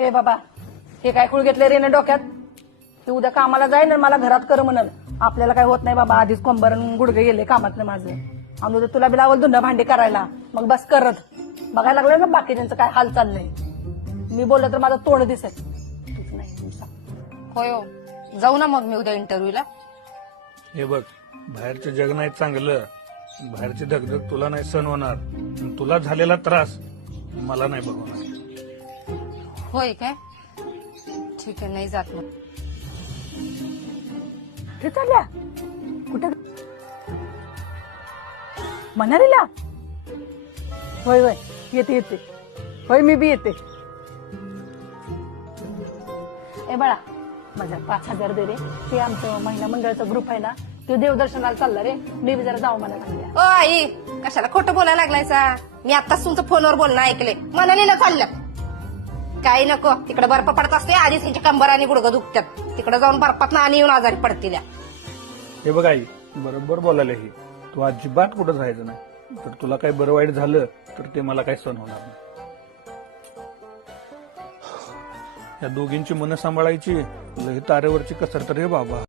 हे बाबा, हे काय खूळ घेतले रे ना डोक्यात? ते उद्या कामाला जाईल आणि मला घरात कर म्हणल. आपल्याला काय होत नाही बाबा, आधीच कंबर आणि गुडघे गेले कामात माझं. आणि उद्या तुला बी लावल धुणं भांडी करायला, मग बस करत बघायला लागलं ना बाकीच्यांचं काय हाल चाललंय. मी बोललं तर माझं तोंड दिसेल. तूच नाही होय हो. जाऊ ना मग मी उद्या इंटरव्ह्यूला. हे बघ, बाहेरचं जग नाही चांगलं, बाहेरची धगधग तुला नाही सहन होणार, आणि तुला झालेला त्रास मला नाही बघवणार. होय काय? ठीक आहे, नाही जात मग. ते चालल्या कुठं? मनालीला? होय होय, येते येते. होय, मी बी येते. ए बाळा, माझ्या 5,000 दे रे. ते आमचं महिला मंडळाचा ग्रुप आहे ना, ते देवदर्शनाला चालला रे. मी बी जरा जाऊ म्हणा लागल्या. ओ आई, कशाला खोटं बोलायला लागलायसा? मी आताच तुमचं फोनवर बोलणं ऐकलंय. मनालीला चाललं. काही नको, तिकडे बर्फ पडत असते, आधीच त्यांची कंबर आणि गुडघं दुखतात. तिकडे जाऊन बर्फात आणि येऊन आजारी पडतील. हे बघ आई, बरोबर बोलायला ही तू अजिबात कुठं जायचं नाही. तर तुला काही बरं वाईट झालं तर ते मला काही सहन होणार नाही. या दोघींची मनं सांभाळायची लई तारेवरची कसरत रे बाबा.